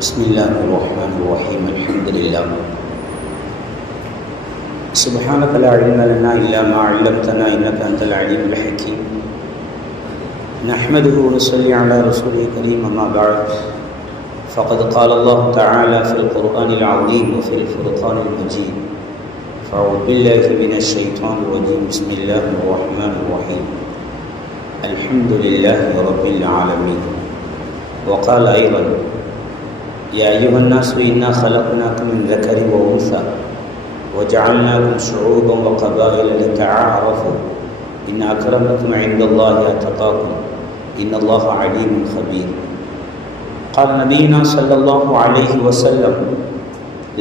بسم الله الرحمن الرحيم الحمد لله سبحانك لا علم لنا إلا ما علمتنا إنك أنت العليم الحكيم نحمده ونصلي على رسوله الكريم أما بعد فقد قال الله تعالى في القرآن العظيم وفي الفرقان المجيد فأعوذ بالله من الشيطان الرجيم بسم الله الرحمن الرحيم الحمد لله رب العالمين وقال أيضا يا أيها الناس إنا خلقناكم من ذكر وأنثى وجعلناكم شعوبا وقبائل لتعارفوا إن أكرمكم عند الله أتقاكم إن الله عليم خبير قال نبينا صلى الله عليه وسلم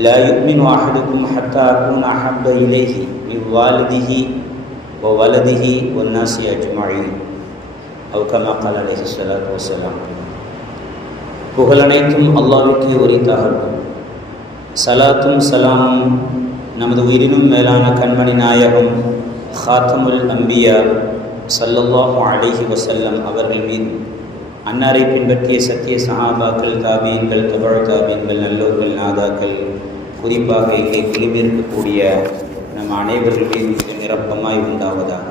لا يؤمن أحدكم حتى أكون أحب إليه من والده وولده والناس أجمعين أو كما قال عليه الصلاة والسلام. புகழனைத்தும் அல்லாஹ்வுக்கே உரித்தாகட்டும். சலாத்தும் சலாமும் நமது உயிரினும் மேலான கண்மணி நாயகம் ஹாத்தமுல் அம்பியா ஸல்லல்லாஹு அலைஹி வஸல்லம் அவர்கள் மீது, அன்னாரை பின்பற்றிய சத்திய சஹாபாக்கள், தாபீன்கள், தபஅ தாபீன்கள், நல்லோர்கள், நாதாக்கள், குறிப்பாக இங்கே குழுமிருக்கக்கூடிய நம் அனைவர்கள் மீது நிரப்பமாய் உண்டாவதாக.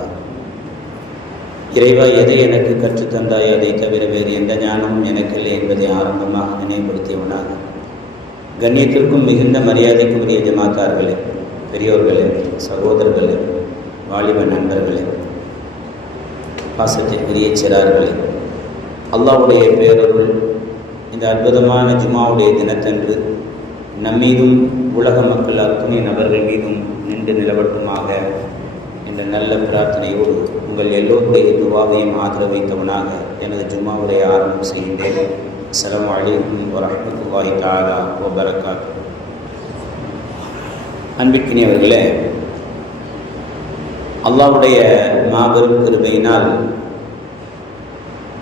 இறைவா, எதை எனக்கு கற்றுத்தந்தாய், அதை தவிர வேறு எந்த ஞானமும் எனக்கில்லை என்பதை ஆரம்பமாக நினைவுபடுத்தியவனாக, கண்ணியத்திற்கும் மிகுந்த மரியாதைக்கும் உரிய ஜமாத்தார்களே, பெரியோர்களே, சகோதரர்களே, வாலிப நண்பர்களே, பாசத்திற்குரிய சிறார்களே, அல்லாஹ்வுடைய பேரருள் இந்த அற்புதமான ஜுமாவுடைய தினத்தன்று நம்மீதும் உலக மக்கள் அத்துணை நபர்கள் மீதும் நின்று நிலவட்டுமாக என்ற நல்ல பிரார்த்தனையோடு உங்கள் எல்லோருடைய துவாவையும் ஆதரவு வைத்தவனாக எனது ஜும்மாவுடைய ஆரம்பம் செய்கின்றேன். அஸ்ஸலாமு அலைக்கும் வரஹ்மத்துல்லாஹி தஆலா வ பரகாத்துஹு. அன்பிற்கினியவர்களே, அல்லாஹ்வுடைய மாபெரும் கிருபையினால்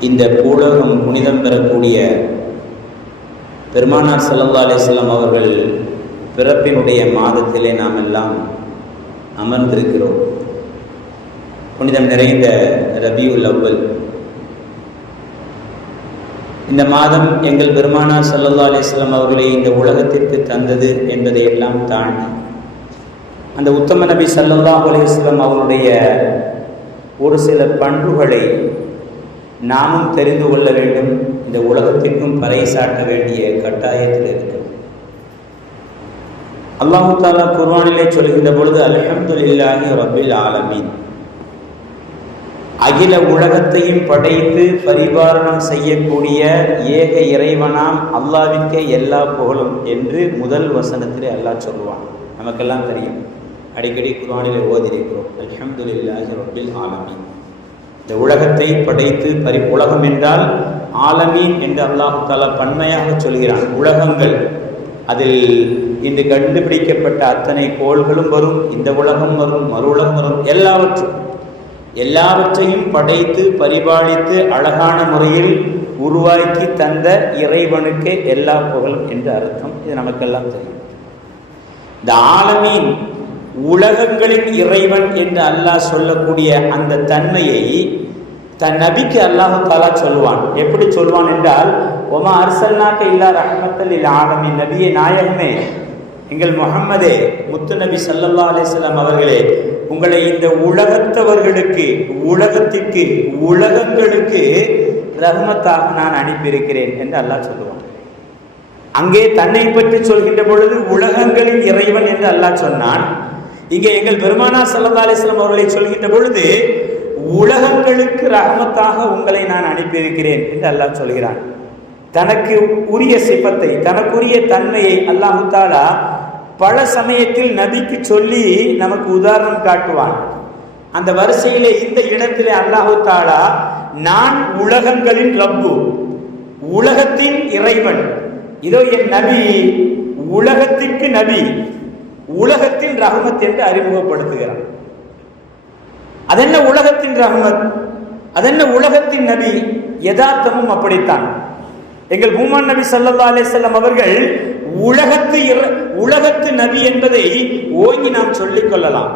இந்த பூலோகம் புனிதம் பெறக்கூடிய பெருமானார் ஸல்லல்லாஹு அலைஹி வஸல்லம் அவர்கள் பிறப்பினுடைய மாதத்திலே நாம் எல்லாம் அமர்ந்திருக்கிறோம். புனிதம் நிறைந்த ரபியுல் அவ்வல். இந்த மாதம் எங்கள் பெருமானார் ஸல்லல்லாஹு அலைஹி வஸல்லம் அவர்களை இந்த உலகத்திற்கு தந்தது என்பதை எல்லாம் தாண்டி அந்த உத்தம நபி ஸல்லல்லாஹு அலைஹி வஸல்லம் அவருடைய ஒரு சில பண்புகளை நாமும் தெரிந்து கொள்ள வேண்டும், இந்த உலகத்திற்கும் பறைசாட்ட வேண்டிய கட்டாயத்தில் இருக்கிறது. அல்லாஹு தஆலா குர்ஆனிலே சொல்கின்ற பொழுது அல்ஹம்துலில்லாஹி ரப்பில் ஆலமீன், அகில உலகத்தையும் படைத்து பரிபாலனம் செய்யக்கூடிய ஏக இறைவனாம் அல்லாஹ்விற்கே எல்லா புகழும் என்று முதல் வசனத்திலே அல்லாஹ் சொல்லுவான். நமக்கெல்லாம் தெரியும், அடிக்கடி குர்ஆனிலே ஓதியிருக்கிறோம், அல்ஹம்துலில்லாஹி ரப்பில் ஆலமீன். இந்த உலகத்தை படைத்து உலகம் என்றால் ஆலமீன் என்று அல்லாஹ் தஆலா பன்மையாக சொல்கிறான். உலகங்கள், அதில் இன்று கண்டுபிடிக்கப்பட்ட அத்தனை கோள்களும் வரும், இந்த உலகம் வரும், மறு உலகம் வரும், எல்லாவற்றையும் படைத்து பரிபாலித்து அழகான முறையில் உருவாக்கி தந்த இறைவனுக்கு எல்லா புகழும் என்று அர்த்தம். இது நமக்கெல்லாம் தெரியும். இந்த ஆலமீன், உலகங்களின் இறைவன் என்று அல்லாஹ் சொல்லக்கூடிய அந்த தன்மையை தன் நபிக்கு அல்லாஹ் தஆலா சொல்வான். எப்படி சொல்வான் என்றால், ஒமா அர்சல்னாக இல்லா ரஹ்மத்தல் லில் ஆலமீன், நபியே நாயகமே, எங்கள் முஹம்மதே, முத்து நபி ஸல்லல்லாஹு அலைஹி வஸல்லம் அவர்களே, உங்களை இந்த உலகத்தவர்களுக்கு, உலகத்திற்கு, உலகங்களுக்கு ரஹ்மத்தாக நான் அனுப்பியிருக்கிறேன் என்று அல்லாஹ் சொல்லுவான். அங்கே தன்னை பற்றி சொல்கின்ற பொழுது உலகங்களின் இறைவன் என்று அல்லாஹ் சொன்னான். இங்கே எங்கள் பெருமானார் ஸல்லல்லாஹு அலைஹி வஸல்லம் அவர்களை சொல்கின்ற பொழுது உலகங்களுக்கு ரஹ்மத்தாக உங்களை நான் அனுப்பியிருக்கிறேன் என்று அல்லாஹ் சொல்கிறான். தனக்கு உரிய சிபத்தை, தனக்குரிய தன்மையை அல்லாஹ் தஆலா பல சமயத்தில் நபிக்கு சொல்லி நமக்கு உதாரணம் காட்டுவான். அந்த வரிசையிலே இந்த இடத்திலே அல்லாஹ் தஆலா நான் உலகங்களின் ரப்பு, உலகத்தின் இறைவன், இதோ என் நபி உலகத்திற்கு நபி, உலகத்தின் ரஹ்மத் என்று அறிமுகப்படுத்துகிறான். அதென்ன உலகத்தின் ரஹ்மத், அதென்ன உலகத்தின் நபி? யதார்த்தமும் அப்படித்தான். எங்கள் பூமான் நபி ஸல்லல்லாஹு அலைஹி வஸல்லம் அவர்கள் உலகத்து நபி என்பதை ஓங்கி நாம் சொல்லிக் கொள்ளலாம்.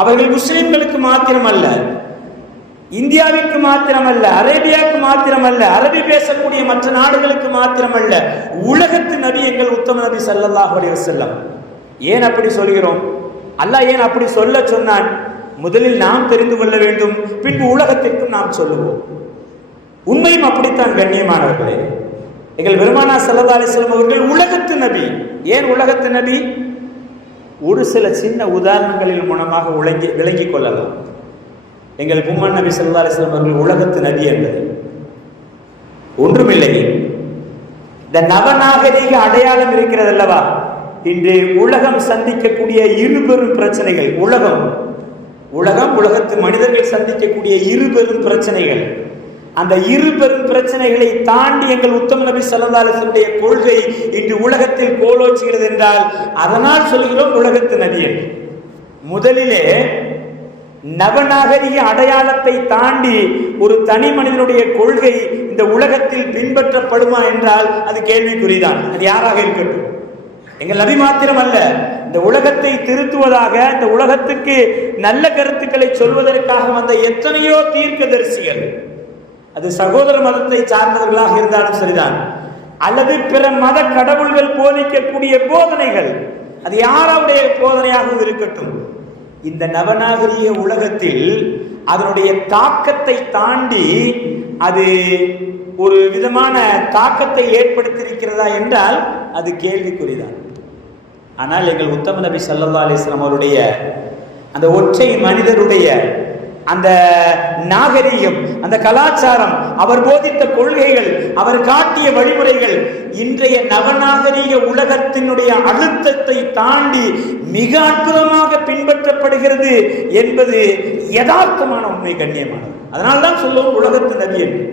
அவர்கள் முஸ்லிம்களுக்கு மாத்திரமல்ல, இந்தியாவிற்கு மாத்திரமல்ல, அரேபியாவுக்கு மாத்திரமல்ல, அரபி பேசக்கூடிய மற்ற நாடுகளுக்கு மாத்திரமல்ல, உலகத்து நபி எங்கள் உத்தம நபி ஸல்லல்லாஹு அலைஹி வஸல்லம். ஏன் அப்படி சொல்கிறோம்? அல்லாஹ் ஏன் அப்படி சொல்ல சொன்னான்? முதலில் நாம் தெரிந்து கொள்ள வேண்டும், பின்பு உலகத்திற்கும் நாம் சொல்லுவோம். உண்மையும் அப்படித்தான் கண்ணியமானவர்களே. எங்கள் பெருமானா ஸல்லல்லாஹு அலைஹி வஸல்லம் அவர்கள் உலகத்து நபி. ஏன் உலகத்து நபி? ஒரு சில சின்ன உதாரணங்களின் மூலமாக விளங்கிக் கொள்ளலாம். எங்கள் முஹம்மது நபி ஸல்லல்லாஹு அலைஹி வஸல்லம் அவர்கள் உலகத்து நபி என்பது ஒன்றுமில்லை. இந்த நவநாகரிக அடையாளம் இருக்கிறது அல்லவா? இன்று உலகம் சந்திக்கக்கூடிய இருபெரும் பிரச்சனைகள், உலகத்து மனிதர்கள் சந்திக்கக்கூடிய இருபெரும் பிரச்சனைகள், அந்த இருபெரும் பிரச்சனைகளை தாண்டி எங்கள் உத்தம நபி ஸல்லல்லாஹு அலைஹி வஸல்லம் கொள்கை இன்று உலகத்தில் கோலோச்சுகிறது என்றால் அதனால் சொல்கிறோம் உலகத்து நபி. முதலிலே நவநாகரிக அடையாளத்தை தாண்டி ஒரு தனி மனிதனுடைய கொள்கை இந்த உலகத்தில் பின்பற்றப்படுமா என்றால் அது கேள்விக்குறிதான். அது யாராக இருக்கட்டும், எங்கள் நபி மாத்திரம் அல்ல, இந்த உலகத்தை திருத்துவதாக, இந்த உலகத்துக்கு நல்ல கருத்துக்களை சொல்வதற்காக வந்த எத்தனையோ தீர்க்கதரிசிகள், அது சகோதர மதத்தை சார்ந்தவர்களாக இருந்தாலும் சரிதான், அல்லது பிற மத கடவுள்கள் போதிக்கக்கூடிய போதனைகள், அது யாருடைய போதனையாக இருக்கட்டும், இந்த நவநாகரிக உலகத்தில் அதனுடைய தாக்கத்தை தாண்டி அது ஒரு விதமான தாக்கத்தை ஏற்படுத்தியிருக்கிறதா என்றால் அது கேள்விக்குறிதான். ஆனால் எங்கள் உத்தம நபி ஸல்லல்லாஹு அலைஹி வஸல்லம் அவருடைய அந்த ஒற்றை மனிதருடைய அந்த நாகரிகம், அந்த கலாச்சாரம், அவர் போதித்த கொள்கைகள், அவர் காட்டிய வழிமுறைகள் இன்றைய நவநாகரிக உலகத்தினுடைய அழுத்தத்தை தாண்டி மிக அற்புதமாக பின்பற்றப்படுகிறது என்பது யதார்த்தமான உண்மை, கண்ணியமானது. அதனால்தான் சொல்லுவோம் உலகத்து நபி என்று.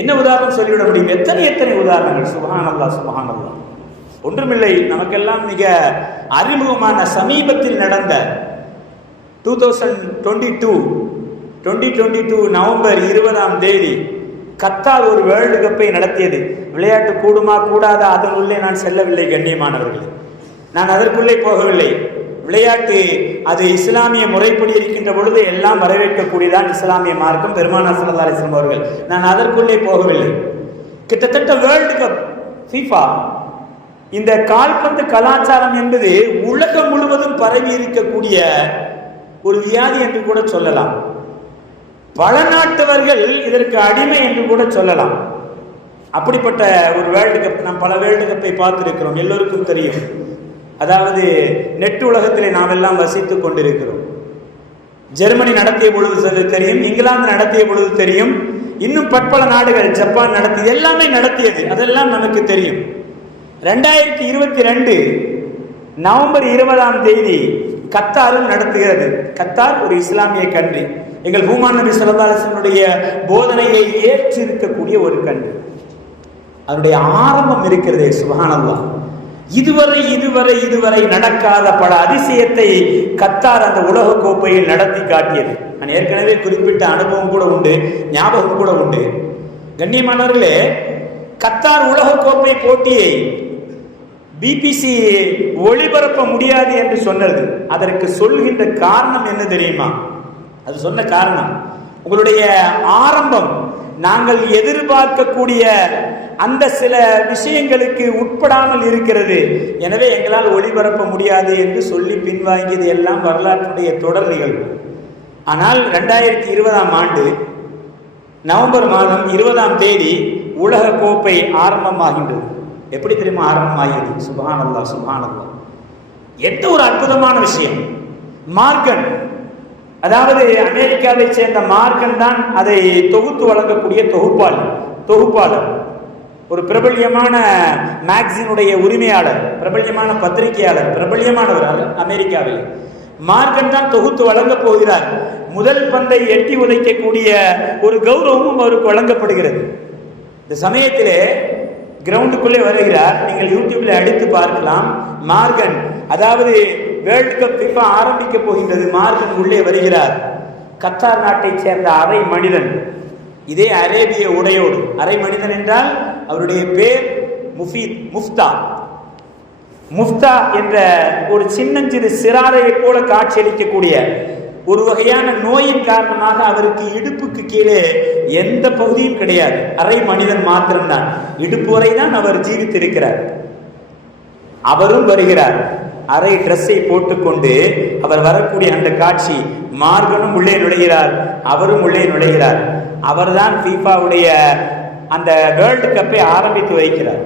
என்ன உதாரணம் சொல்லிவிட முடியும்? எத்தனை உதாரணங்கள். சுப்ஹானல்லாஹ், சுப்ஹானல்லாஹ். ஒன்றுமில்லை, நமக்கெல்லாம் மிக அறிமுகமான சமீபத்தில் நடந்த 2022 நவம்பர் 20 கத்தார் ஒரு வேர்ல்டு கப்பை நடத்தியது. விளையாட்டு கூடுமா கூடாதா அதனுள்ளே நான் செல்லவில்லை கண்ணியமானவர்கள், நான் அதற்குள்ளே போகவில்லை. விளையாட்டு அது இஸ்லாமிய முறைப்படி இருக்கின்ற பொழுது எல்லாம் வரவேற்கக்கூடியதான் இஸ்லாமிய மார்க்கம், பெருமானார் ஸல்லல்லாஹு அலைஹி வஸல்லம் அவர்கள். நான் அதற்குள்ளே போகவில்லை. கிட்டத்தட்ட வேர்ல்டு கப், ஃபீஃபா, இந்த கால்பந்து கலாச்சாரம் என்பது உலகம் முழுவதும் பரவி இருக்கக்கூடிய ஒரு வியாதி என்று கூட சொல்லலாம். பல நாட்டவர்கள் இதற்கு அடிமை என்று கூட சொல்லலாம். அப்படிப்பட்ட ஒரு வேர்ல்டு கப், நாம் பல வேர்ல்டு கப்பை பார்த்திருக்கிறோம், எல்லோருக்கும் தெரியும். அதாவது நெட் உலகத்திலே நாம் எல்லாம் வசித்துக் கொண்டிருக்கிறோம். ஜெர்மனி நடத்திய பொழுது தெரியும், இங்கிலாந்து நடத்திய பொழுது தெரியும், இன்னும் பற்பல நாடுகள், ஜப்பான் நடத்தியது, எல்லாமே நடத்தியது, அதெல்லாம் நமக்கு தெரியும். 2022 நவம்பர் 20 கத்தாரும் நடத்துகிறது. கத்தார் ஒரு இஸ்லாமிய கண்ட்ரி, எங்கள் ஹுமான் நபி ஸல்லல்லாஹு அலைஹி வஸல்லம் போதனையை ஏற்றிருக்கக்கூடிய ஒரு கண்ட்ரி. அதனுடைய ஆரம்பம் இருக்கிறதே, சுப்ஹானல்லாஹ், இதுவரை நடக்காத பல அதிசயத்தை கத்தார் அந்த உலக கோப்பையில் நடத்தி காட்டியது. நான் ஏற்கனவே குறிப்பிட்ட அனுபவம் கூட உண்டு, ஞாபகம் கூட உண்டு. கண்ணியமானவர்களே, கத்தார் உலக கோப்பை போட்டியை பிபிசி ஒளிபரப்ப முடியாது என்று சொன்னது, அதற்கு சொல்கின்ற காரணம் என்ன தெரியுமா? அது சொன்ன காரணம், உங்களுடைய ஆரம்பம் நாங்கள் எதிர்பார்க்கக்கூடிய அந்த சில விஷயங்களுக்கு உட்படாமல் இருக்கிறது, எனவே எங்களால் ஒளிபரப்ப முடியாது என்று சொல்லி பின்வாங்கியது எல்லாம் வரலாற்றுடைய தொடர் நிகழ்வு. ஆனால் 2020 நவம்பர் 20 உலக கோப்பை ஆரம்பமாகின்றது. எப்படி தெரியுமா ஆரம்பமாகியது? சுப்ஹானல்லாஹ், சுப்ஹானல்லாஹ். எந்த ஒரு அற்புதமான விஷயம்! மார்கன், அதாவது அமெரிக்காவை சேர்ந்த மார்கன் தான் அதை தொகுத்து வழங்கக்கூடிய தொகுப்பாளர், ஒரு பிரபல்யமான மேக்சினுடைய உரிமையாளர், பிரபல்யமான பத்திரிகையாளர், பிரபல்யமானவர் அமெரிக்காவில். மார்கன் தான் தொகுத்து வழங்கப் போகிறார். முதல் பந்தை எட்டி உதைக்கக்கூடிய ஒரு கௌரவமும் அவருக்கு வழங்கப்படுகிறது. இந்த சமயத்திலே கிரவுண்டுக்குள்ளே வருகிறார். நீங்கள் யூடியூப்ல அடித்து பார்க்கலாம். மார்கன், அதாவது வேர்ல்டு கப் ஃபிஃபா ஆரம்பிக்க போகின்றது. மார்கன் உள்ளே வருகிறார். கத்தார் நாட்டை சேர்ந்த அரை மனிதன், இதே அரேபிய உடையோடு. அரை மனிதன் என்றால் அவருடைய பேர் முஃப்தா என்ற ஒரு சின்னஞ்சிறு சிறாரையை போல காட்சியளிக்கக்கூடிய ஒரு வகையான நோயின் காரணமாக அவருக்கு இடுப்புக்கு கீழே எந்த பகுதியும் கிடையாது, அரை மனிதன் மாத்திரம்தான், இடுப்பு வரை தான் அவர் ஜீவித்திருக்கிறார். அவரும் வருகிறார், அரை டிரெஸ்ஸை போட்டுக்கொண்டு அவர் வரக்கூடிய அந்த காட்சி. மார்கனும் உள்ளே நுழைகிறார், அவரும் உள்ளே நுழைகிறார். அவர்தான் ஃபீஃபாவுடைய அந்த வேர்ல்டு கப்பை ஆரம்பித்து வைக்கிறார்.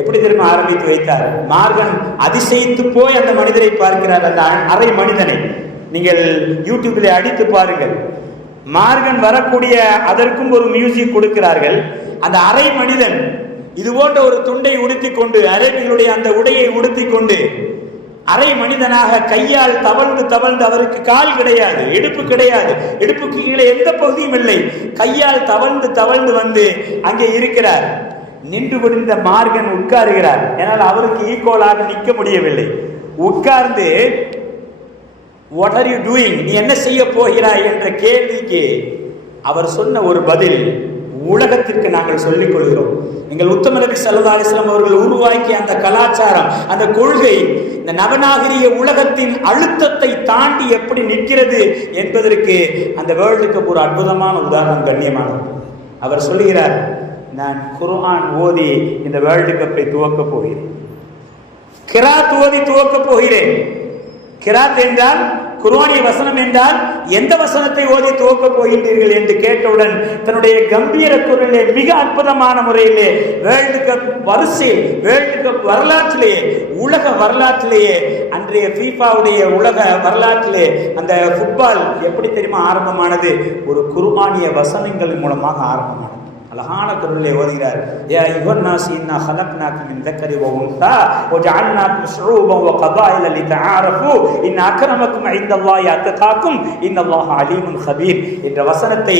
எப்படி திரும்ப ஆரம்பித்து வைத்தார்? மார்கன் அதிசயித்து போய் அந்த மனிதரை பார்க்கிறார், அந்த அரை மனிதனை. நீங்கள் யூடியூப்ல அடித்து பாருங்கள். மார்கன் வரக்கூடிய அதற்கும் ஒரு மியூசிக் கொடுக்கிறார்கள். அந்த அரை மனிதன் இது போன்ற ஒரு துண்டை உடுத்தி கொண்டு, அரேபிகளுடைய அந்த உடையை உடுத்தி கொண்டு, அரை மனிதனாக கையால் தவழ்ந்து தவழ்ந்து, அவருக்கு கால் கிடையாது, இடுப்பு கிடையாது, இடுப்புக்கு கீழே எந்த பகுதியும் இல்லை, கையால் தவழ்ந்து தவழ்ந்து வந்து அங்கே இருக்கிறார். நின்று கொண்டிருந்த மார்கன் உட்காருகிறார். ஏனால் அவருக்கு ஈக்குவலாக நிற்க முடியவில்லை. உட்கார்ந்து வாட் ஆர் யூ டூயிங், நீ என்ன செய்ய போகிறாய் என்ற கேள்விக்கு அவர் சொன்ன ஒரு பதில் உலகத்திற்கு நாங்கள் சொல்லிக் கொள்கிறோம். எங்கள் உத்தம நபி ஸல்லல்லாஹு அலைஹி வஸல்லம் அவர்கள் உருவாக்கிய அந்த கலாச்சாரம், அந்த கொள்கை இந்த நவநாகரிக உலகத்தின் அழுத்தத்தை தாண்டி எப்படி நிற்கிறது என்பதற்கு அந்த வேர்ல்டு கப் ஒரு அற்புதமான உதாரணம். கண்ணியமானவர் அவர் சொல்லுகிறார், நான் குர்ஆன் ஓதி இந்த வேர்ல்டு கப்பை துவக்க போகிறேன், கிராத் ஓதி துவக்க போகிறேன். கிராத் என்றால் குர்ஆனிய வசனம் என்றால் எந்த வசனத்தை ஓதி துவக்க போகின்றீர்கள் என்று கேட்டவுடன் தன்னுடைய கம்பீர குரலிலே மிக அற்புதமான முறையிலே வேர்ல்டு கப் வரிசையில், வேர்ல்டு கப் வரலாற்றிலேயே, உலக வரலாற்றிலேயே, அன்றைய ஃபீஃபாவுடைய உலக வரலாற்றிலே அந்த ஃபுட்பால் எப்படி தெரியுமா ஆரம்பமானது? ஒரு குர்ஆனிய வசனங்களின் மூலமாக ஆரம்பமானது. அழகான குரலிலே ஓதுகிறார், யா அய்யுஹன்னாஸ் இன்னா ஹலக்னாக்கும் மின் தக்கரி வ உன்ஸா வ ஜஅல்னாக்கும் ஷுஊபன் வ கபாயில லிதஆரஃபு இன் அக்ரமக்கும் இன்தல்லாஹி அத்காக்கும் இன்னல்லாஹ அலீமுன் கபீர் என்ற வசனத்தை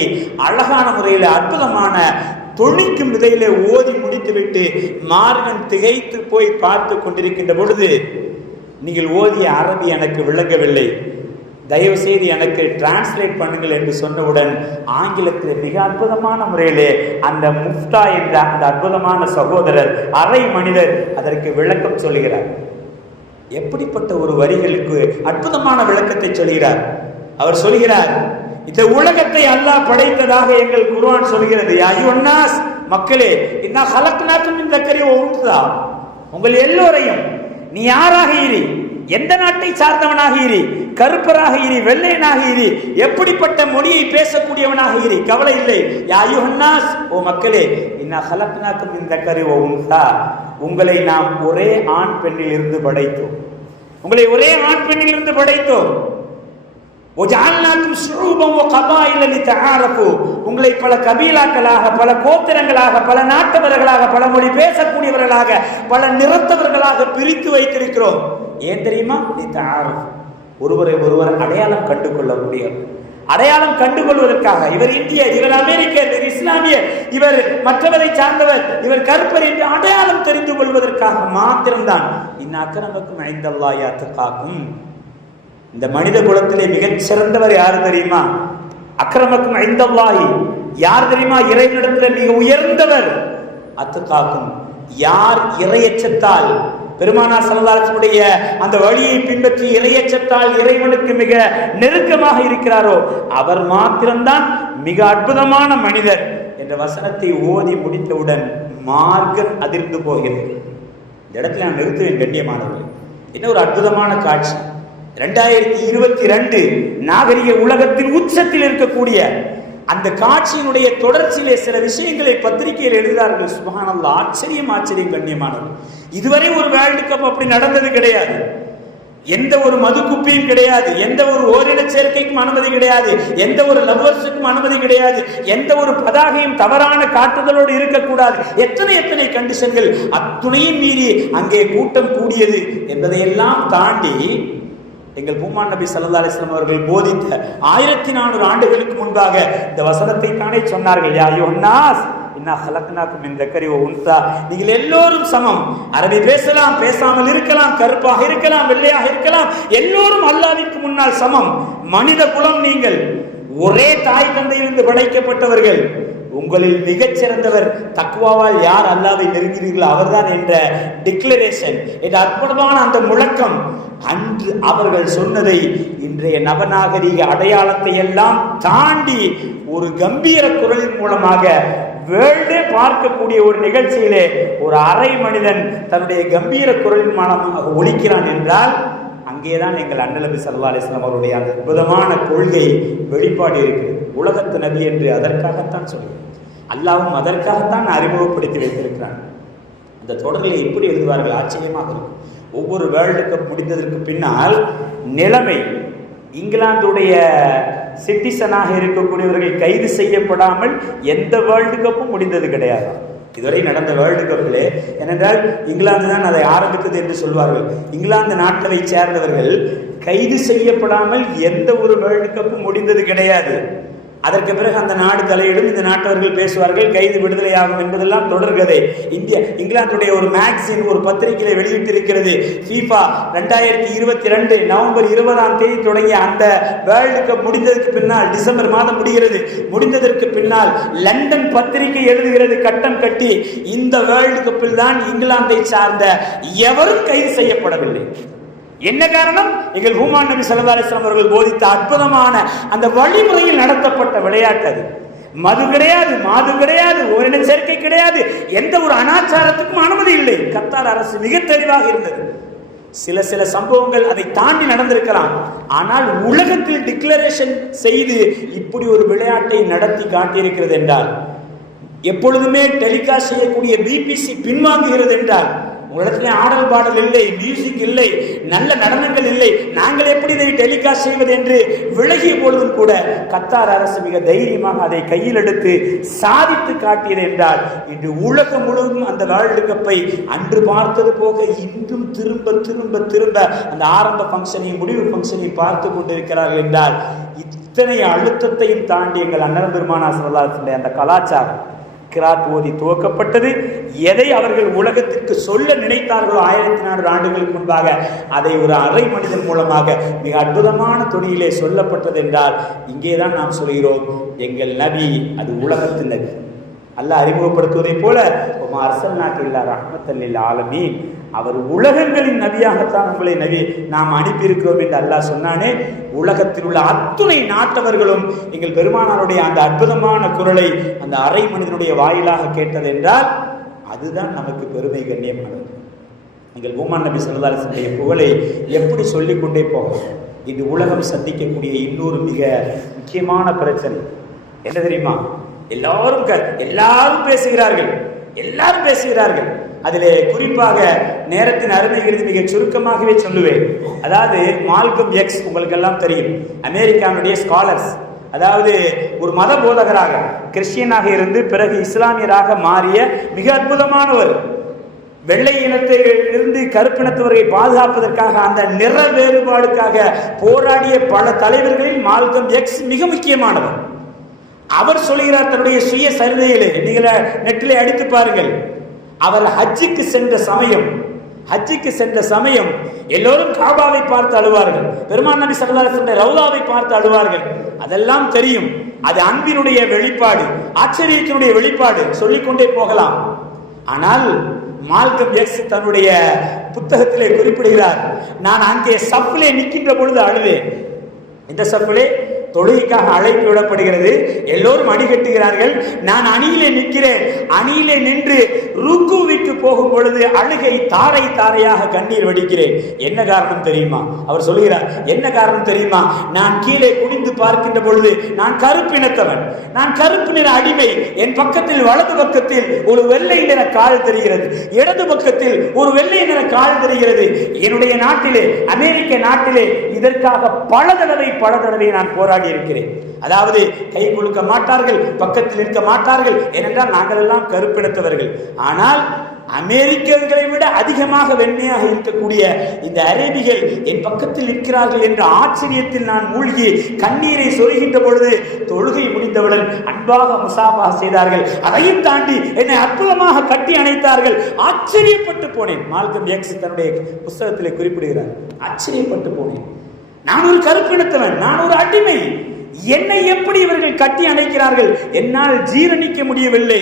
அழகான முறையில் அற்புதமான தொழிக்கும் விதையிலே ஓதி முடித்துவிட்டு மார்கன் திகைத்து போய் பார்த்து கொண்டிருக்கின்ற பொழுது, நீங்கள் ஓதிய அரபி எனக்கு விளங்கவில்லை, தயவு செய்து எனக்கு டிரான்ஸ்லேட் பண்ணுங்கள் என்று சொன்னவுடன் ஆங்கிலத்தில் மிக அற்புதமான முறையிலே அந்த முஃப்தா என்ற அந்த அற்புதமான சகோதரர், அரை மனிதர், அதற்கு விளக்கம் சொல்லுகிறார். எப்படிப்பட்ட ஒரு வரிகளுக்கு அற்புதமான விளக்கத்தை சொல்கிறார். அவர் சொல்கிறார், இந்த உலகத்தை அல்லாஹ் படைத்ததாக எங்கள் குர்ஆன் சொல்கிறது. யா அய்யுஹன்னாஸ், மக்களே, இன்னா ஹலக்னாக்கும் மின் தக்கரி வ உன்ஸா, உங்கள் எல்லோரையும் நீ யாராக இரு, எந்த நாட்டை சார்ந்தவனாக இரு, கருப்பராக இரு, வெள்ளையனாக இரு, எப்படிப்பட்ட மொழியை பேசக்கூடியவனாக இரு, கவலை இல்லை. யா அய்யுஹன்னாஸ், ஓ மக்களே, இன்னா ஹலக்னாக்கும் மின் தக்கரி வ உன்ஸா, உங்களை நாம் ஒரே ஆண் பெண்ணில் இருந்து படைத்தோம், உங்களை ஒரே ஆண் பெண்ணில் இருந்து படைத்தோம். வஜஅல்னாக்கும் ஷுஊபன் வ கபாயில லிதஆரஃபு, உங்களை பல கபீலாக்களாக, பல கோத்திரங்களாக, பல நாட்டவர்களாக, பல மொழி பேசக்கூடியவர்களாக, பல நிறத்தவர்களாக பிரித்து வைத்திருக்கிறோம். ஏன் தெரியுமா? லிதஆரஃபு, ஒருவரை ஒருவர் அடையாளம் கண்டுகொள்ளக்கூடிய, அடையாளம் கண்டுகொள்வதற்காக. இவர் இந்தியர், இவர் அமெரிக்கர், இவர் இஸ்லாமியர், இவர் மற்றவரை சார்ந்தவர், இவர் கருப்பர் என்று அடையாளம் தெரிந்து கொள்வதற்காக மாத்திரம்தான். இன் அக்ரமக்கும் இன்தல்லாஹி அத்காக்கும், இந்த மனித குலத்திலே மிகச் சிறந்தவர் யார் தெரியுமா? அக்ரமக்கும் இன்தல்லாஹி, யார் தெரியுமா? இறைவனிடத்தில் மிக உயர்ந்தவர். அத்காக்கும், யார் இறையச்சத்தால், பெருமானார் ஸல்லல்லாஹு அலைஹி வஸல்லம் அந்த வழியை பின்பற்றி இறையச்சத்தால் இறைவனுக்கு மிக நெருக்கமாக இருக்கிறாரோ அவர் மாத்திரம்தான் மிக அற்புதமான மனிதர் என்ற வசனத்தை ஓதி முடித்தவுடன் மார்கன் அதிர்ந்து போகிறது. இந்த இடத்துல நான் நிறுத்துவேன் கண்ணியமானவர்கள். இன்னொரு அற்புதமான காட்சி, 2022 நாகரிக உலகத்தின் உச்சத்தில் இருக்கக்கூடிய அந்த காட்சியினுடைய தொடர்ச்சியிலே சில விஷயங்களை பத்திரிகையில் எழுதுகிறார்கள். சுப்ஹானல்லாஹ், ஆச்சரியம் ஆச்சரியம் கண்ணியமானவர்கள். இதுவரை ஒரு வேர்ல்டு கப் அப்படி நடந்தது கிடையாது. எந்த ஒரு மது குப்பியும் கிடையாது, எந்த ஒரு ஓரின சேர்க்கைக்கும் அனுமதி கிடையாது, எந்த ஒரு லவ்வர்ஸுக்கும் அனுமதி கிடையாது, எந்த ஒரு பதாகையும் தவறான காட்டுதலோடு இருக்கக்கூடாது. எத்தனை கண்டிஷன்கள், அத்துணையும் மீறி அங்கே கூட்டம் கூடியது என்பதையெல்லாம் தாண்டி எங்கள் பூமான் நபி ஸல்லல்லாஹு அலைஹி வஸல்லம் அவர்கள் போதித்த 1400 ஆண்டுகளுக்கு முன்பாக இந்த வசனத்தை தானே சொன்னார்கள். யா அய்யுஹன்னாஸ் இன்னா ஹலக்னாக்கும் மின் தக்கரி வ உன்ஸா, நீங்கள் எல்லோரும் சமம். அரபி பேசலாம், பேசாமல் இருக்கலாம், கருப்பாக இருக்கலாம், வெள்ளையாக இருக்கலாம், எல்லோரும் அல்லாஹ்விற்கு முன்னால் சமம். மனித குலம் நீங்கள் ஒரே தாய் தந்தையிலிருந்து படைக்கப்பட்டவர்கள், உங்களில் மிகச் சிறந்தவர் தக்வாவால் யார் அல்லாஹ்வை நெருங்கிறீர்களோ அவர்தான் என்ற டிக்ளரேஷன், என்ற அற்புதமான அந்த முழக்கம் அன்று அவர்கள் சொன்னதை இன்றைய நவநாகரிக அடையாளத்தை எல்லாம் தாண்டி ஒரு கம்பீர குரலின் மூலமாக வேர்ல்டே பார்க்கக்கூடிய ஒரு நிகழ்ச்சியிலே ஒரு அரை மனிதன் தன்னுடைய கம்பீர குரலின் மூலமாக ஒலிக்கிறான் என்றால் அங்கேதான் எங்கள் அண்ணல் நபி ஸல்லல்லாஹு அலைஹி வஸல்லம் அவருடைய அந்த அற்புதமான கொள்கை வெளிப்பாடு இருக்கிறது. உலகத்து நபி என்று அதற்காகத்தான் சொல்லுங்கள், அல்லாஹ்வும் அதற்காகத்தான் அறிமுகப்படுத்தி வைத்திருக்கிறான். அந்த தொடர்களை எப்படி எழுதுவார்கள், ஆச்சரியமாக இருக்கும். ஒவ்வொரு வேர்ல்டு கப் முடிந்ததற்கு பின்னால் நிலைமை, இங்கிலாந்துடைய சிட்டிசனாக இருக்கக்கூடியவர்கள் கைது செய்யப்படாமல் எந்த வேர்ல்டு கப்பும் முடிந்தது கிடையாது இதுவரை நடந்த வேர்ல்டு கப்பிலே. ஏனென்றால் இங்கிலாந்து தான் அதை ஆரம்பித்தது என்று சொல்வார்கள். இங்கிலாந்து நாட்டை சேர்ந்தவர்கள் கைது செய்யப்படாமல் எந்த ஒரு வேர்ல்டு கப்பும் முடிந்தது கிடையாது. அதற்கு பிறகு அந்த நாடு தலையிடும், இந்த நாட்டவர்கள் பேசுவார்கள், கைது விடுதலையாகும் என்பதெல்லாம் தொடர்கதை. இங்கிலாந்துடைய ஒரு மேக்சின், ஒரு பத்திரிகையில வெளியிட்டிருக்கிறது. FIFA 2022 நவம்பர் 20 தொடங்கிய அந்த வேர்ல்டு கப் முடிந்ததற்கு பின்னால், டிசம்பர் மாதம் முடிகிறது, முடிந்ததற்கு பின்னால் லண்டன் பத்திரிகை எழுதுகிறது கட்டம் கட்டி, இந்த வேர்ல்டு கப்பில் தான் இங்கிலாந்தை சார்ந்த எவரும் கைது செய்யப்படவில்லை. என்ன காரணம்? எங்கள் ஹுமான் நபி ஸல்லல்லாஹு அலைஹி வஸல்லம் அவர்கள் போதித்த அற்புதமான அந்த வழிமுறையில் நடத்தப்பட்ட விளையாட்டு அது. மது கிடையாது, மாது கிடையாது, ஓரின சேர்க்கை கிடையாது, எந்த ஒரு அனாச்சாரத்துக்கும் அனுமதி இல்லை. கத்தார் அரசு மிக தெளிவாக இருந்தது. சில சம்பவங்கள் அதை தாண்டி நடந்திருக்கலாம், ஆனால் உலகத்தில் டிக்ளரேஷன் செய்து இப்படி ஒரு விளையாட்டை நடத்தி காட்டியிருக்கிறது என்றால், எப்பொழுதுமே டெலிகாஸ்ட் செய்யக்கூடிய பிபிசி பின்வாங்குகிறது என்றால், உலகத்திலே ஆடல் பாடல் இல்லை, மியூசிக் இல்லை, நல்ல நடனங்கள் இல்லை, நாங்கள் எப்படி இதை டெலிகாஸ்ட் செய்வது என்று விலகிய பொழுதும் கூட கத்தார் அரசு மிக தைரியமாக அதை கையில் எடுத்து சாதித்து காட்டியது என்றால், இன்று உலகம் முழுவதும் அந்த வேர்ல்டு கப்பை அன்று பார்த்தது போக இன்றும் திரும்ப திரும்ப திரும்ப அந்த ஆரம்ப பங்கனை, முடிவு பங்கனை பார்த்து கொண்டிருக்கிறார்கள் என்றால், இத்தனை அழுத்தத்தையும் தாண்டி எங்கள் அண்ணன் பெருமானார் ஸல்லல்லாஹு அலைஹி வஸல்லம் அந்த கலாச்சாரம் கிராத் ஓதி துவக்கப்பட்டது. எதை அவர்கள் உலகத்திற்கு சொல்ல நினைத்தார்களோ 1400 ஆண்டுகளுக்கு முன்பாக, அதை ஒரு அரை மனிதன் மூலமாக மிக அற்புதமான துணியிலே சொல்லப்பட்டது என்றால், இங்கேதான் நாம் சொல்கிறோம், எங்கள் நபி அது உலகத்தின் நபி. அல்லாஹ் அறிமுகப்படுத்துவதை போல ரஹ்மத்தல் ஆலமீன், அவர் உலகங்களின் நபியாகத்தான் உங்களை நபி நாம் அனுப்பியிருக்கிறோம் என்று அல்லாஹ் சொன்னானே. உலகத்தில் உள்ள அத்துணை நாட்டவர்களும் எங்கள் பெருமானாருடைய அந்த அற்புதமான குரலை அந்த அரை மனிதனுடைய வாயிலாக கேட்டது என்றால், அதுதான் நமக்கு பெருமை, கண்ணியமானது. எங்கள் ஹுமான் நபி ஸல்லல்லாஹு அலைஹி வஸல்லம் புகழை எப்படி சொல்லிக் கொண்டே போகிறோம். இன்று உலகம் சந்திக்கக்கூடிய இன்னொரு மிக முக்கியமான பிரச்சனை என்ன தெரியுமா? எல்லாரும் பேசுகிறார்கள். அதிலே குறிப்பாக நேரத்தின் அருமைகிறது மிக சுருக்கமாகவே சொல்லுவேன். அதாவது மால்கம் எக்ஸ் உங்களுக்கு எல்லாம் தெரியும், அமெரிக்காவுடைய ஸ்காலர்ஸ், அதாவது ஒரு மத போதகராக கிறிஸ்டியனாக இருந்து பிறகு இஸ்லாமியராக மாறிய மிக அற்புதமானவர். வெள்ளை இனத்திலிருந்து கருப்பினத்தவரை பாதுகாப்பதற்காக அந்த நிற வேறுபாடுக்காக போராடிய பல தலைவர்களில் மால்கம் எக்ஸ் மிக முக்கியமானவர். அவர் சொல்கிறார் தன்னுடைய சுய சரிதையிலே, நீங்கள நெட்டிலே அடித்து பாருங்கள், அவர் ஹஜ்ஜுக்கு சென்ற சமயம் எல்லோரும் காபாவை பார்த்து அழுவார்கள், பெருமான் நபி ஸல்லல்லாஹு அலைஹி வஸல்லம் ரவுலாவை பார்த்து அழுவார்கள். அதெல்லாம் தெரியும், அது அன்பினுடைய வெளிப்பாடு, ஆச்சரியத்தினுடைய வெளிப்பாடு, சொல்லிக்கொண்டே போகலாம். ஆனால் மால்கம் எக்ஸ் தன்னுடைய புத்தகத்திலே குறிப்பிடுகிறார், நான் அங்கே சஃப்லே நிற்கின்ற பொழுது அழுவேன். இந்த சஃப்லே தொழுகைக்காக அழைப்பு விடப்படுகிறது, எல்லோரும் அணி கட்டுகிறார்கள், நான் அணியிலே நிற்கிறேன். அணியிலே நின்று ருக்குவிற்கு போகும் பொழுது அழுகை தாரை தாரையாக கண்ணீர் வடிக்கிறேன். என்ன காரணம் தெரியுமா? அவர் சொல்கிறார், என்ன காரணம் தெரியுமா? நான் கீழே குனிந்து பார்க்கின்ற பொழுது நான் கருப்பினத்தவன், நான் கருப்பு நிற அடிமை. என் பக்கத்தில் வலது பக்கத்தில் ஒரு வெள்ளை நிற கால் தெரிகிறது, இடது பக்கத்தில் ஒரு வெள்ளை நிற கால் தெரிகிறது. என்னுடைய நாட்டிலே, அமெரிக்க நாட்டிலே இதற்காக பல தடவை நான் போராடி இருக்கிறேன். அதாவது கை கொடுக்க மாட்டார்கள், பக்கத்தில் இருக்க மாட்டார்கள், ஏனென்றால் நாங்கள் எல்லாம் கருப்பினத்தவர்கள். ஆனால் அமெரிக்கர்களை விட அதிகமாக வெண்மையாக இருக்கக்கூடிய இந்த அரேபிகள் என் பக்கத்தில் நிற்கிறார்கள் என்ற ஆச்சரியத்தில் நான் மூழ்கி கண்ணீரை சொருகின்ற பொழுது தொழுகை முடிந்தவுடன் அன்பாக முசாஃபா செய்தார்கள். அதையும் தாண்டி என்னை அற்புதமாக கட்டி அணைத்தார்கள். ஆச்சரியப்பட்டு போனேன். மால்கம் எக்ஸ் தன்னுடைய புத்தகத்திலே குறிப்பிடுகிறார், ஆச்சரியப்பட்டு போனேன். நான் ஒரு கருப்பினத்தவன், நான் ஒரு அடிமை, என்னை எப்படி இவர்கள் கட்டி அணைக்கிறார்கள், என்னால் ஜீரணிக்க முடியவில்லை.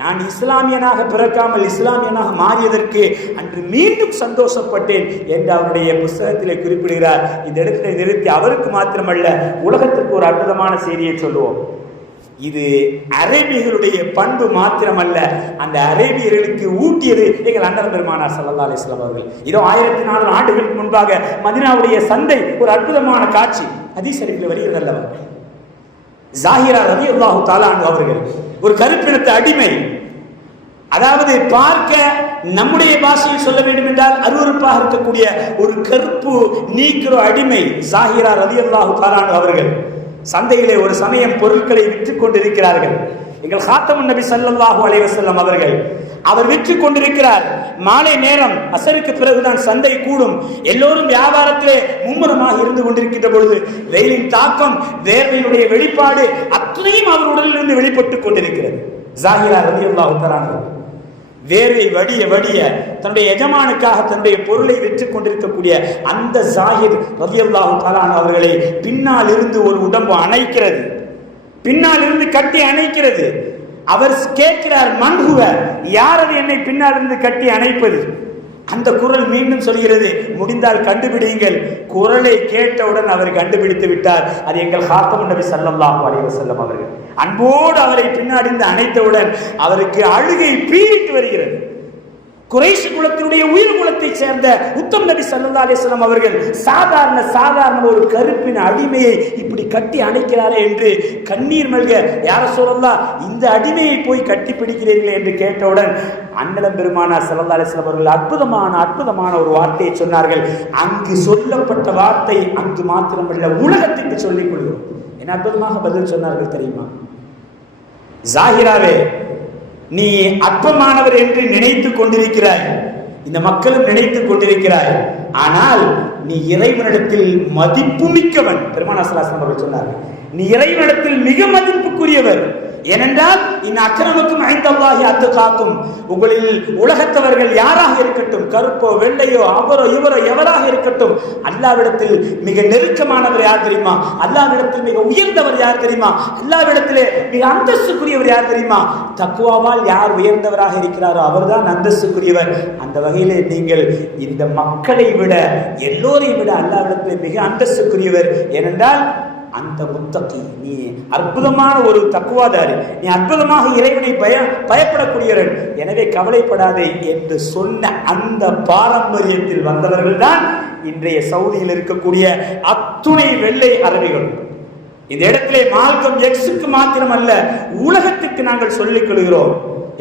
நான் இஸ்லாமியனாக பிறக்காமல் இஸ்லாமியனாக மாறியதற்கு அன்று மீண்டும் சந்தோஷப்பட்டேன் என்று அவருடைய புத்தகத்திலே குறிப்பிடுகிறார். இந்த இடத்தை நிறுத்தி அவருக்கு மாத்திரமல்ல உலகத்திற்கு ஒரு அற்புதமான செய்தியை சொல்லுவோம். இது அரேபியர்களுடைய பண்பு மாத்திரமல்ல, அந்த அரேபியர்களுக்கு ஊட்டியது எங்கள் அண்ணன் பெருமானார் ஸல்லல்லாஹு அலைஹி வஸல்லம் அவர்கள். இதோ 1400 ஆண்டுகளுக்கு முன்பாக மதீனாவுடைய சந்தை ஒரு அற்புதமான காட்சி. ஹதீஸ் ஷரீஃபில் வருகிறது அல்லவா, ஜாஹிரா ரலியல்லாஹு தஆலா அன்ஹு அவர்கள் ஒரு கருப்பினத்து அடிமை, அதாவது பார்க்க நம்முடைய பாஷையில் சொல்ல வேண்டும் என்றால் அருவருப்பாக இருக்கக்கூடிய ஒரு கருப்பு நீக்ரோ அடிமை ஜாஹிரா ரலியல்லாஹு தஆலா அன்ஹு அவர்கள் சந்தையிலே ஒரு சமயம் பொருட்களை விற்றுக் கொண்டிருக்கிறார்கள். எங்கள் காத்தமுன் நபி ஸல்லல்லாஹு அலைஹி வஸல்லம் அவர்கள் அவர் விற்றுக் கொண்டிருக்கிறார். மாலை நேரம் அசருக்கு பிறகுதான் சந்தை கூடும். எல்லோரும் வியாபாரத்திலே மும்முரமாக இருந்து கொண்டிருக்கின்ற பொழுது வெயிலின் தாக்கம், வேர்வையினுடைய வெளிப்பாடு அத்தனையும் அவர் உடலிலிருந்து வெளிப்பட்டுக் கொண்டிருக்கிறது. ஜாஹிரா ரலியல்லாஹு தஆலா வேர்வை வடிய வடிய தன்னுடைய எஜமானுக்காக தன்னுடைய பொருளை விற்றுக் கொண்டிருக்கக்கூடிய அந்த ஜாஹிர் ரலியல்லாஹு தஆலா அவர்களை பின்னால் இருந்து ஒரு உடம்பு அணைக்கிறது, பின்னால் இருந்து கட்டி அணைக்கிறது. அவர் கேட்கிறார், மன்ஹுவ, யார் அது என்னை பின்னால் இருந்து கட்டி அணைப்பது? அந்த குரல் மீண்டும் சொல்கிறது, முடிந்தால் கண்டுபிடியுங்கள். குரலை கேட்டவுடன் அவர் கண்டுபிடித்து விட்டார், அது எங்கள் காத்தமுன் நபி ஸல்லல்லாஹு அலைஹி வஸல்லம் அவர்கள். அன்போடு அவரை பின்னாடி அணைத்தவுடன் அவருக்கு அழுகை பீறிட்டு வருகிறது. குறைஷ் குலத்தினுடைய உயிர் குலத்தை சேர்ந்த உத்தம் நபி ஸல்லல்லாஹு அலைஹி வஸல்லம் அவர்கள் சாதாரண ஒரு கருப்பின் அடிமையை இப்படி கட்டி அணைக்கிறாரே என்று கண்ணீர் மல்க, யார சொல்லலாம் இந்த அடிமையை போய் கட்டி பிடிக்கிறீர்களே என்று கேட்டவுடன் அண்ணலம் பெருமானார் ஸல்லல்லாஹு அலைஹி வஸல்லம் அவர்கள் அற்புதமான ஒரு வார்த்தையை சொன்னார்கள். அங்கு சொல்லப்பட்ட வார்த்தை அங்கு மாத்திரமல்ல உலகத்திற்கு சொல்லிக் கொள்கிறோம். என்ன அற்புதமாக பதில் சொன்னார்கள் தெரியுமா? ஜாஹிராவே, நீ அற்பமானவர் என்று நினைத்துக் கொண்டிருக்கிறாய், இந்த மக்களும் நினைத்துக் கொண்டிருக்கிறாய், ஆனால் நீ இறைவனிடத்தில் மதிப்பு மிக்கவன். பெருமானார் ஸல்லல்லாஹு அலைஹி வஸல்லம் சொன்னார்கள், நீ இறைவனிடத்தில் மிக மதிப்புக்குரியவர். ஏனென்றால் அக்ரமக்கும் இன்தல்லாஹி அத்காக்கும், உங்களில் உலகத்தவர்கள் யாராக இருக்கட்டும், கருப்போ வெள்ளையோ அவரோ இவரோ எவராக இருக்கட்டும், அல்லாஹ்விடத்தில் மிக நெருக்கமானவர் யார் தெரியுமா? அல்லாஹ்விடத்தில் மிக உயர்ந்தவர் யார் தெரியுமா? அல்லாஹ்விடத்திலே மிக அந்தஸ்துக்குரியவர் யார் தெரியுமா? தக்வாவால் யார் உயர்ந்தவராக இருக்கிறாரோ அவர்தான் அந்தஸ்துக்குரியவர். அந்த வகையிலே நீங்கள் இந்த மக்களை விட எல்லோரையும் விட அல்லாஹ்விடத்திலே மிக அந்தஸ்துக்குரியவர். ஏனென்றால் அந்த முத்தகி, நீ அற்புதமான ஒரு தக்குவாதாரி, நீ அற்புதமாக இறைவனை பயப்படக்கூடியவர்கள், எனவே கவலைப்படாதே என்று சொன்ன அந்த பாரம்பரியத்தில் வந்தவர்கள் தான் இன்றைய சவுதியில் இருக்கக்கூடிய அத்துணை வெள்ளை அரபிகள். இந்த இடத்திலே மால்கம் எக்ஸுக்கு மாத்திரமல்ல உலகத்துக்கு நாங்கள் சொல்லிக் கொள்கிறோம்.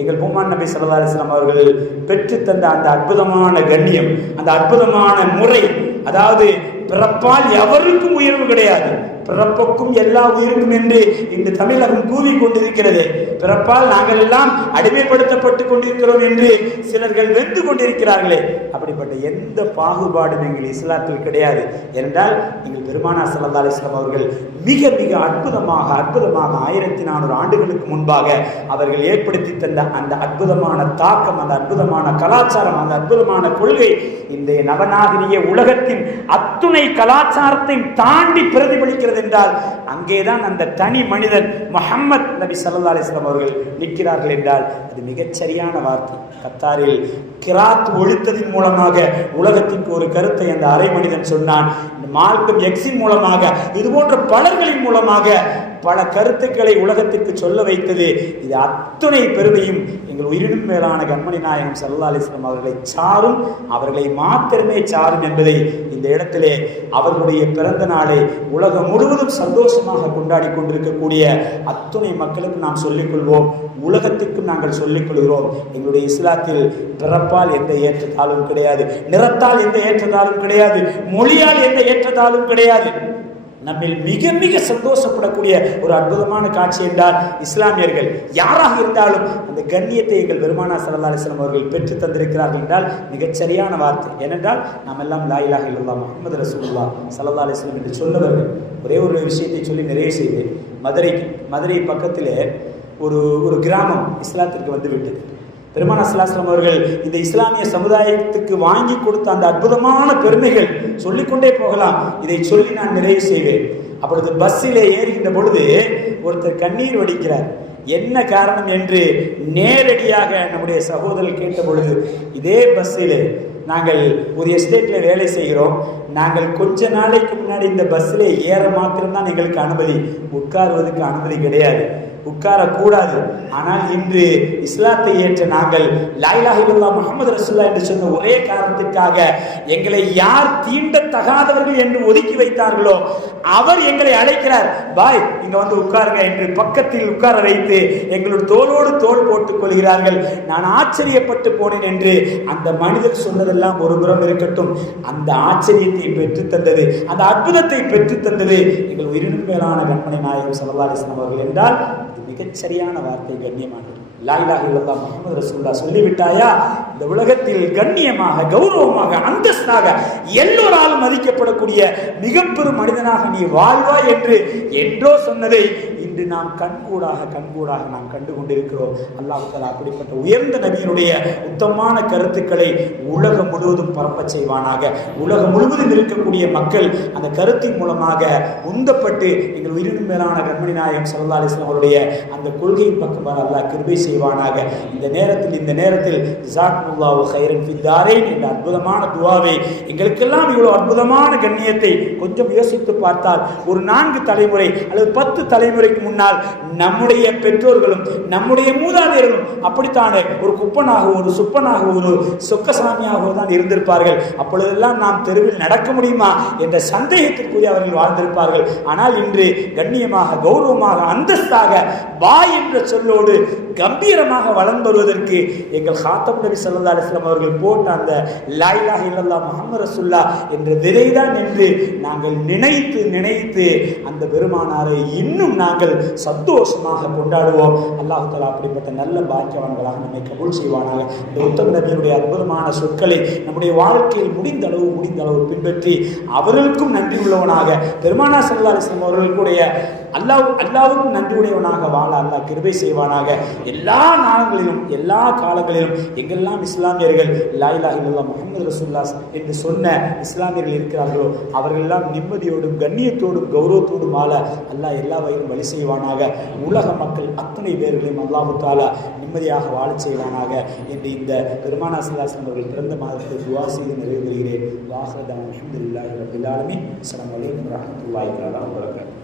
எங்கள் பூமான் நபி ஸல்லல்லாஹு அலைஹி வஸல்லம் அவர்கள் பெற்று தந்த அந்த அற்புதமான கண்ணியம், அந்த அற்புதமான முறை, அதாவது பிறப்பால் எவருக்கும் உயர்வு கிடையாது, பிறப்புக்கும் எல்லா உயிருக்கும் என்று இந்த தமிழகம் கூறி கொண்டிருக்கிறது. பிறப்பால் நாங்கள் எல்லாம் அடிமைப்படுத்தப்பட்டு கொண்டிருக்கிறோம் என்று சிலர்கள் வென்று கொண்டிருக்கிறார்களே, அப்படிப்பட்ட எந்த பாகுபாடும் எங்கள் இஸ்லாத்தில் கிடையாது. என்றால் எங்கள் பெருமானார் ஸல்லல்லாஹு அலைஹி வஸல்லம் அவர்கள் மிக மிக அற்புதமாக 1400 ஆண்டுகளுக்கு முன்பாக அவர்கள் ஏற்படுத்தி தந்த அந்த அற்புதமான தாக்கம், அந்த அற்புதமான கலாச்சாரம், அந்த அற்புதமான கொள்கை இன்றைய நவநாகரிக உலகத்தின் அத்துணை கலாச்சாரத்தை தாண்டி பிரதிபலிக்கிறது. என்றால் அங்கேதான் அந்த தனி மனிதன் முஹம்மது நபி ஸல்லல்லாஹு அலைஹி வஸல்லம் அவர்கள் நிற்கிறார்கள் என்றால் அது மிகச் சரியான வார்த்தை. கத்தாரில் கிராத் ஒழித்ததின் மூலமாக உலகத்திற்கு ஒரு கருத்தை அந்த அரை மனிதன் சொன்னான். மால்கம் எக்ஸின் மூலமாக, இது போன்ற பலர்களின் மூலமாக பல கருத்துக்களை உலகத்திற்கு சொல்ல வைத்தது. இது அத்துணை பெருமையும் எங்கள் உயிரினும் மேலான கண்மணி நாயகம் ஸல்லல்லாஹு அலைஹி வஸல்லம் அவர்களை சாரும், அவர்களை மாத்திரமே சாரும் என்பதை இந்த இடத்திலே அவர்களுடைய பிறந்த நாளை உலகம் முழுவதும் சந்தோஷமாக கொண்டாடி கொண்டிருக்கக்கூடிய அத்துணை மக்களுக்கு நாம் சொல்லிக் கொள்வோம், உலகத்திற்கும் நாங்கள் சொல்லிக் கொள்கிறோம். எங்களுடைய இஸ்லாத்தில் பிறப்பால் எந்த ஏற்றத்தாலும் கிடையாது, நிறத்தால் எந்த ஏற்றத்தாலும் கிடையாது, மொழியால் எந்த ஏற்றத்தாலும் கிடையாது. நம்மில் மிக மிக சந்தோஷப்படக்கூடிய ஒரு அற்புதமான காட்சி என்றால் இஸ்லாமியர்கள் யாராக இருந்தாலும் அந்த கண்ணியத்தை எங்கள் பெருமானார் ஸல்லல்லாஹு அலைஹி வஸல்லம் அவர்கள் பெற்று தந்திருக்கிறார்கள் என்றால் மிகச்சரியான வார்த்தை. ஏனென்றால் நாம் எல்லாம் லா இலாஹ இல்லல்லாஹ் முஹம்மது ரசூலுல்லாஹ் ஸல்லல்லாஹு அலைஹி வஸல்லம் என்று சொன்னவர்கள். ஒரே ஒரு விஷயத்தை சொல்லி நிறைவு செய்வேன். மதுரை பக்கத்திலே ஒரு கிராமம் இஸ்லாத்திற்கு வந்துவிட்டது. பெருமானார் ஸல்லல்லாஹு அலைஹி வஸல்லம் அவர்கள் இந்த இஸ்லாமிய சமுதாயத்துக்கு வாங்கி கொடுத்த அந்த அற்புதமான பெருமைகள் சொல்லிக்கொண்டே போகலாம். இதை சொல்லி நான் நிறைவு செய்வேன். அப்பொழுது பஸ்ஸிலே ஏறுகின்ற பொழுது ஒருத்தர் கண்ணீர் வடிக்கிறார். என்ன காரணம் என்று நேரடியாக நம்முடைய சகோதரர் கேட்ட பொழுது, இதே பஸ்ஸில் நாங்கள் ஒரு எஸ்டேட்டில் வேலை செய்கிறோம், நாங்கள் கொஞ்ச நாளைக்கு முன்னாடி இந்த பஸ்ஸில் ஏற மாத்திரம்தான் எங்களுக்கு அனுமதி, உட்காருவதற்கு அனுமதி கிடையாது, உட்காரக்கூடாது. ஆனால் இன்று இஸ்லாத்தை ஏற்ற நாங்கள் லா இலாஹ இல்லல்லாஹ் முஹம்மது ரசூலுல்லாஹ் என்று சொன்ன ஒரே காரணத்திற்காக எங்களை யார் தீண்டத்தகாதவர்கள் என்று ஒதுக்கி வைத்தார்களோ அவர் எங்களை அழைக்கிறார், பாய் இங்க வந்து உட்காருங்க என்று பக்கத்தில் உட்கார வைத்து எங்களோட தோளோடு தோள் போட்டுக் கொள்கிறார்கள். நான் ஆச்சரியப்பட்டு போனேன் என்று அந்த மனிதர் சொன்னதெல்லாம் ஒரு புறம் இருக்கட்டும், அந்த ஆச்சரியத்தை பெற்று தந்தது, அந்த அற்புதத்தை பெற்று தந்தது எங்கள் உயிரினும் மேலான கண்மணி நாயகம் ஸல்லல்லாஹு அலைஹி வஸல்லம் அவர்கள் என்றால் மிகச் சரியான வார்த்தை, கண்ணியமானது. லா இலாஹ இல்லல்லாஹ் முஹம்மது ரசூலுல்லாஹ் சொல்லிவிட்டாயா, இந்த உலகத்தில் கண்ணியமாக, கௌரவமாக, அந்தஸ்தாக எல்லோராலும் மதிக்கப்படக்கூடிய மிக பெரும் மனிதனாக நீ வாழ்வாய் என்று என்றோ சொன்னதை இன்று நாம் கண்கூடாக நாம் கண்டு கொண்டிருக்கிறோம். அல்லாஹ் தஆலா அப்படிப்பட்ட உயர்ந்த நபியினுடைய உத்தமமான கருத்துக்களை உலகம் முழுவதும் பரப்பச் செய்வானாக. உலகம் முழுவதும் இருக்கக்கூடிய மக்கள் அந்த கருத்தின் மூலமாக உந்தப்பட்டு எங்கள் உயிரினும் மேலான கண்மணி நாயகம் ஸல்லல்லாஹு அலைஹி வஸல்லம் அவருடைய அந்த கொள்கையின் பக்கமாக அல்லாஹ் கிருபை செய்வானாக. இந்த நேரத்தில் ஜஸாக்குமுல்லாஹு கைரன் ஃபித் தாரைன் என்ற அற்புதமான துஆவை எங்களுக்கெல்லாம் இவ்வளவு அற்புதமான கண்ணியத்தை கொஞ்சம் யோசித்து பார்த்தால், ஒரு 4 தலைமுறை அல்லது 10 தலைமுறைக்கு முன்னால் நம்முடைய பெற்றோர்களும் நம்முடைய மூதாதையர்களும் அப்படித்தானே ஒரு குப்பனாக, ஒரு சுப்பனாக, ஒரு சொக்கசாமியாக தான் இருந்திருப்பார்கள். அப்பொழுதெல்லாம் நாம் தெருவில் நடக்க முடியுமா என்ற சந்தேகத்திற்குரிய அவர்கள் வாழ்ந்திருப்பார்கள். ஆனால் இன்று கண்ணியமாக, கௌரவமாக, அந்தஸ்தாக, பாய் என்ற சொல்லோடு கம்பீரமாக வளர்ந்து வருவதற்கு எங்கள் ஹாத்தம் நபி ஸல்லல்லாஹு அலைஹி வஸல்லம் அவர்கள் போட்ட அந்த லா இலாஹ இல்லல்லாஹ் முஹம்மது ரசூலுல்லாஹ் என்ற விதைதான் என்று நாங்கள் நினைத்து அந்த பெருமானாரை இன்னும் நாங்கள் சந்தோஷமாக கொண்டாடுவோம். அல்லாஹ் தஆலா அப்படிப்பட்ட நல்ல பாக்கியவான்களாக நம்மை கபூல் செய்வானாக. இந்த உத்தம நபியினுடைய அற்புதமான சொற்களை நம்முடைய வாழ்க்கையில் முடிந்த அளவு பின்பற்றி அவர்களுக்கும் நன்றி உள்ளவனாக, பெருமானார் ஸல்லல்லாஹு அலைஹி வஸல்லம் அவர்களுடைய அல்லாஹ்வுக்கும் நன்றியுடையவனாக வாழ அல்லாஹ் கிருபை செய்வானாக. எல்லா நாளங்களிலும் எல்லா காலங்களிலும் எங்கெல்லாம் இஸ்லாமியர்கள் லா இலாஹ இல்லல்லாஹ் முஹம்மது ரசூலுல்லாஹ் என்று சொன்ன இஸ்லாமியர்கள் இருக்கிறார்களோ அவர்களெல்லாம் நிம்மதியோடும் கண்ணியத்தோடும் கௌரவத்தோடும் வாழ அல்லாஹ் எல்லா வகையிலும் வழி செய்வானாக. உலக மக்கள் அத்தனை பேர்களையும் அல்லாஹ் தஆலா நிம்மதியாக வாழ செய்வானாக என்று இந்த பெருமானார் ஸல்லல்லாஹு அலைஹி வஸல்லம் அவர்கள் பிறந்த மாதத்தை துஆ செய்து நிறைவு பெறுகிறேன். வாஹிரு தஅவானா அல்ஹம்துலில்லாஹி ரப்பில் ஆலமீன். அஸ்ஸலாமு அலைக்கும் வரஹ்மத்துல்லாஹி வபரகாத்துஹு.